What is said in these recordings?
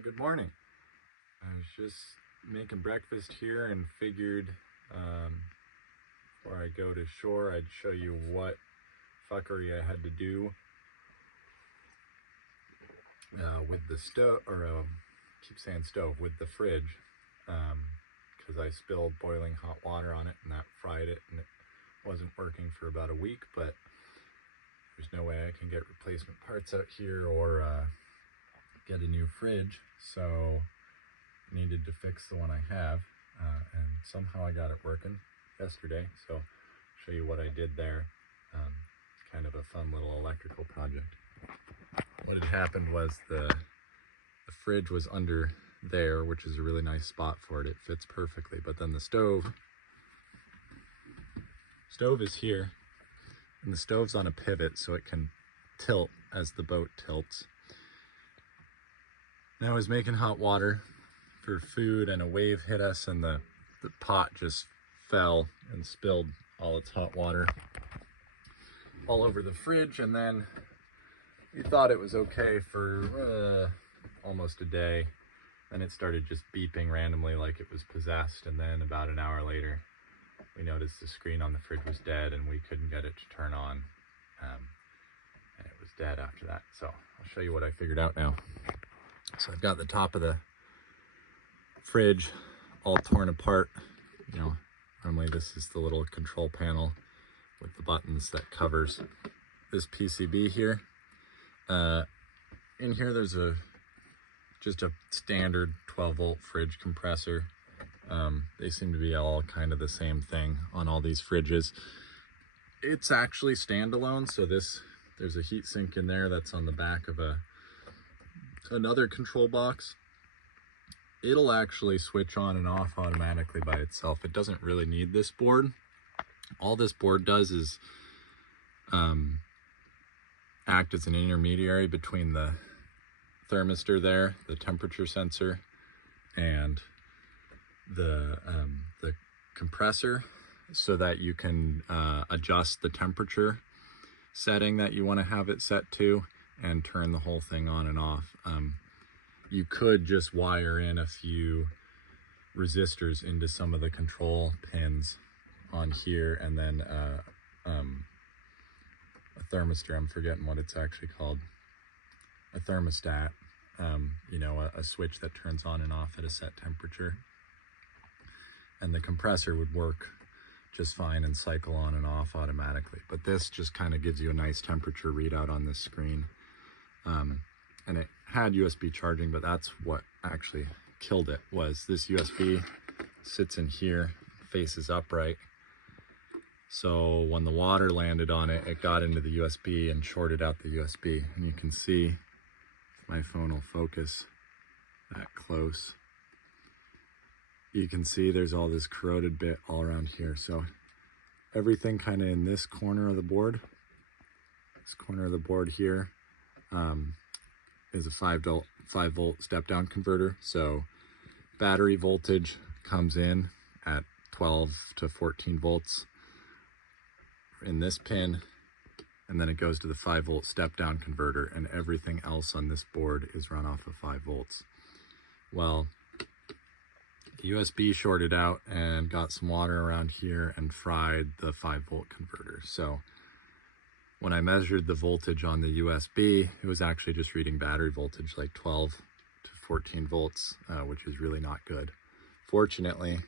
Good morning. I was just making breakfast here and figured before I go to shore I'd show you what fuckery I had to do with the stove, or keep saying stove, with the fridge, because I spilled boiling hot water on it and that fried it, and it wasn't working for about a week. But there's no way I can get replacement parts out here or get a new fridge, so I needed to fix the one I have, and somehow I got it working yesterday, so I'll show you what I did there. Kind of a fun little electrical project. What had happened was the fridge was under there, which is a really nice spot for it. It fits perfectly, but then the stove is here, and the stove's on a pivot so it can tilt as the boat tilts. And I was making hot water for food, and a wave hit us, and the pot just fell and spilled all its hot water all over the fridge. And then we thought it was okay for almost a day. Then it started just beeping randomly like it was possessed, and then about an hour later we noticed the screen on the fridge was dead and we couldn't get it to turn on, and it was dead after that. So I'll show you what I figured out now. So I've got the top of the fridge all torn apart. You know, normally this is the little control panel with the buttons that covers this PCB here. In here there's just a standard 12-volt fridge compressor. They seem to be all kind of the same thing on all these fridges. It's actually standalone, so there's a heat sink in there that's on the back of another control box. It'll actually switch on and off automatically by itself. It doesn't really need this board. All this board does is act as an intermediary between the thermistor there, the temperature sensor, and the compressor, so that you can adjust the temperature setting that you want to have it set to and turn the whole thing on and off. You could just wire in a few resistors into some of the control pins on here, and then a thermistor, I'm forgetting what it's actually called, a thermostat, you know, a switch that turns on and off at a set temperature. And the compressor would work just fine and cycle on and off automatically. But this just kind of gives you a nice temperature readout on this screen. And it had USB charging, but that's what actually killed it. Was this USB sits in here, faces upright. So when the water landed on it, it got into the USB and shorted out the USB. And you can see, if my phone will focus that close, you can see there's all this corroded bit all around here. So everything kind of in this corner of the board, here, is a 5-volt step-down converter. So battery voltage comes in at 12 to 14 volts in this pin, and then it goes to the 5-volt step-down converter, and everything else on this board is run off of 5 volts. Well, the USB shorted out and got some water around here and fried the 5-volt converter. So when I measured the voltage on the USB, it was actually just reading battery voltage, like 12 to 14 volts, which is really not good. Fortunately,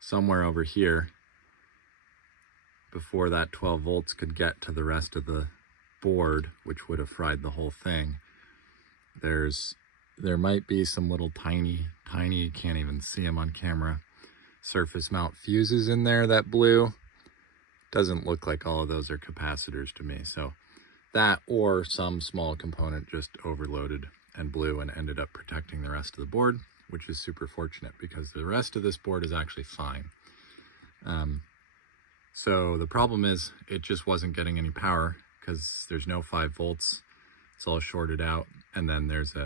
somewhere over here, before that 12 volts could get to the rest of the board, which would have fried the whole thing, there might be some little tiny, you can't even see them on camera, surface mount fuses in there that blew. Doesn't look like all of those are capacitors to me. So that, or some small component just overloaded and blew and ended up protecting the rest of the board, which is super fortunate because the rest of this board is actually fine. So the problem is it just wasn't getting any power because there's no 5 volts. It's all shorted out, and then there's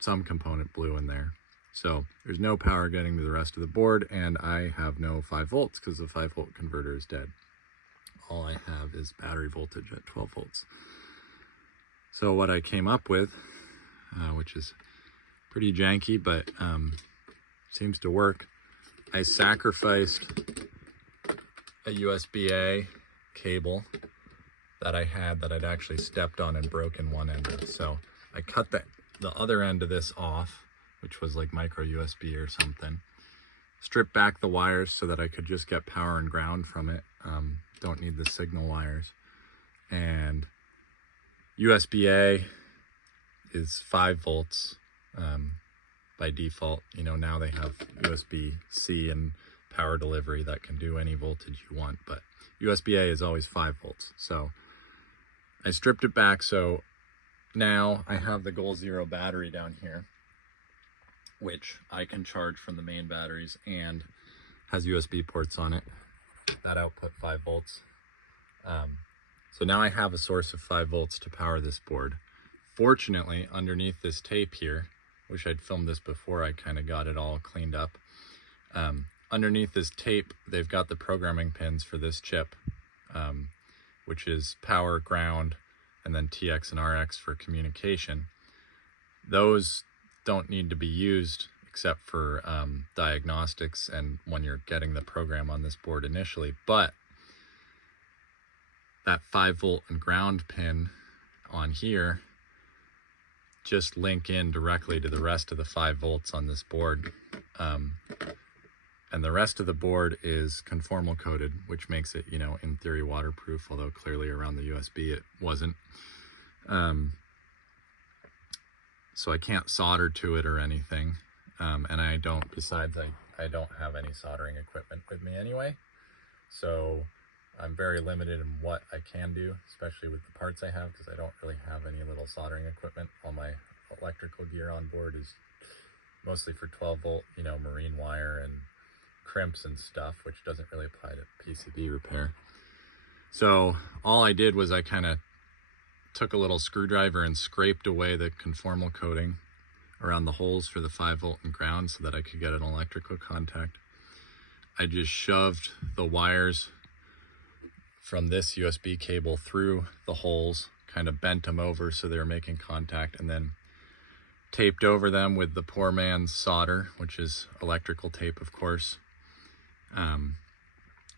some component blew in there. So there's no power getting to the rest of the board, and I have no 5 volts because the 5-volt converter is dead. All I have is battery voltage at 12 volts. So what I came up with, which is pretty janky, but seems to work. I sacrificed a USB-A cable that I had that I'd actually stepped on and broken one end of. So I cut the other end of this off, which was like micro USB or something. Stripped back the wires so that I could just get power and ground from it. Don't need the signal wires. And USB-A is 5 volts by default. You know, now they have USB-C and power delivery that can do any voltage you want, but USB-A is always 5 volts. So I stripped it back, so now I have the Goal Zero battery down here, which I can charge from the main batteries and has USB ports on it that output 5 volts. So now I have a source of 5 volts to power this board. Fortunately, underneath this tape here, wish I'd filmed this before I kind of got it all cleaned up. Underneath this tape, they've got the programming pins for this chip, which is power, ground, and then TX and RX for communication. Those don't need to be used except for diagnostics and when you're getting the program on this board initially, but that 5 volt and ground pin on here just link in directly to the rest of the 5 volts on this board. And the rest of the board is conformal coated, which makes it, you know, in theory waterproof, although clearly around the USB it wasn't. So I can't solder to it or anything. And I don't, besides I don't have any soldering equipment with me anyway. So I'm very limited in what I can do, especially with the parts I have, because I don't really have any little soldering equipment. All my electrical gear on board is mostly for 12 volt, you know, marine wire and crimps and stuff, which doesn't really apply to PCB repair. So all I did was I kind of took a little screwdriver and scraped away the conformal coating around the holes for the 5 volt and ground so that I could get an electrical contact. I just shoved the wires from this USB cable through the holes, kind of bent them over so they were making contact, and then taped over them with the poor man's solder, which is electrical tape, of course.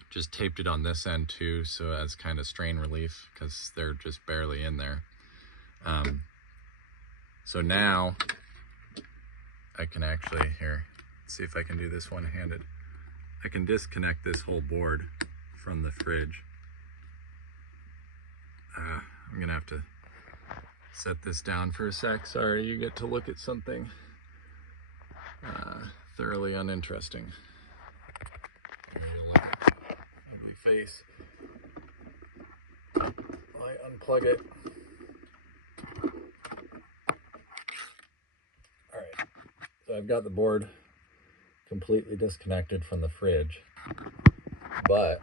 Just taped it on this end too, so as kind of strain relief, because they're just barely in there. So now I can actually, here, see if I can do this one-handed. I can disconnect this whole board from the fridge. I'm gonna have to set this down for a sec. Sorry, you get to look at something thoroughly uninteresting. Ugly face. I unplug it. All right, so I've got the board completely disconnected from the fridge, but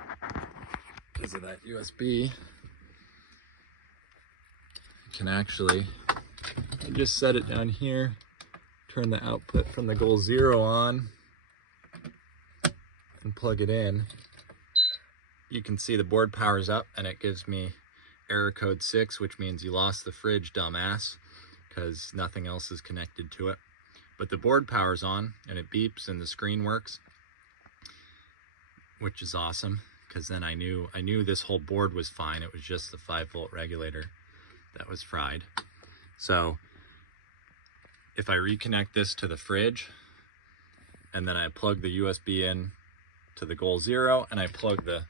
because of that USB, I can actually just set it down here, turn the output from the Goal Zero on, and plug it in. You can see the board powers up and it gives me error code 6, which means you lost the fridge, dumbass, because nothing else is connected to it. But the board powers on and it beeps and the screen works, which is awesome, because then I knew this whole board was fine. It was just the 5 volt regulator that was fried. So if I reconnect this to the fridge and then I plug the USB in to the Goal Zero and I plug the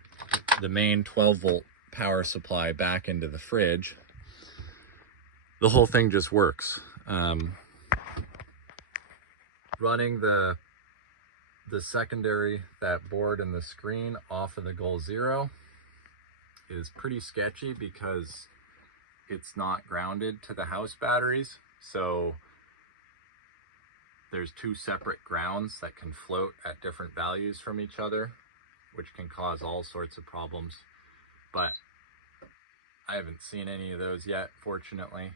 main 12 volt power supply back into the fridge, the whole thing just works. Running the secondary, that board and the screen off of the Goal Zero is pretty sketchy because it's not grounded to the house batteries. So there's 2 separate grounds that can float at different values from each other, which can cause all sorts of problems. But I haven't seen any of those yet, fortunately.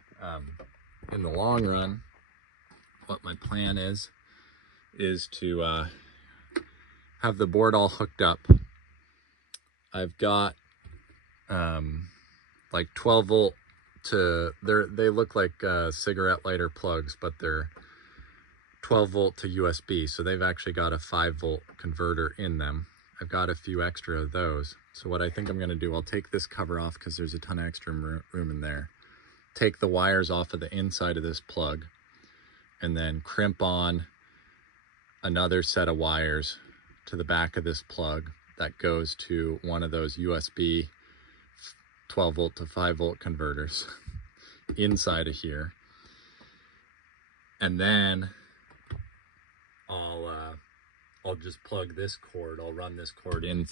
In the long run, what my plan is to have the board all hooked up. I've got like 12 volt they look like cigarette lighter plugs, but they're 12 volt to USB. So they've actually got a 5-volt converter in them. I've got a few extra of those. So what I think I'm going to do, I'll take this cover off because there's a ton of extra room in there. Take the wires off of the inside of this plug and then crimp on another set of wires to the back of this plug that goes to one of those USB 12 volt to 5 volt converters inside of here. And then I'll just plug this cord. I'll run this cord in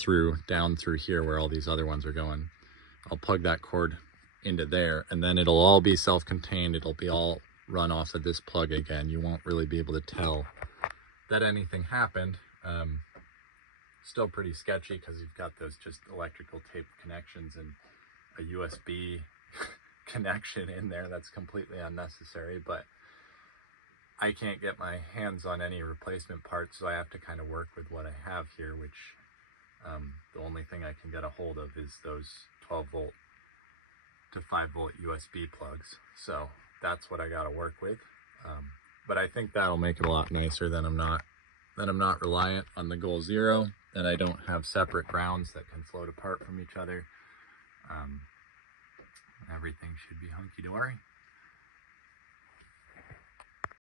down through here where all these other ones are going. I'll plug that cord into there, and then it'll all be self-contained. It'll be all run off of this plug again. You won't really be able to tell that anything happened. Still pretty sketchy because you've got those just electrical tape connections and a USB connection in there that's completely unnecessary, but I can't get my hands on any replacement parts, so I have to kind of work with what I have here, which the only thing I can get a hold of is those 12 volt to 5 volt USB plugs. So that's what I got to work with. But I think that'll make it a lot nicer than I'm not reliant on the Goal Zero, that I don't have separate grounds that can float apart from each other. Everything should be hunky-dory.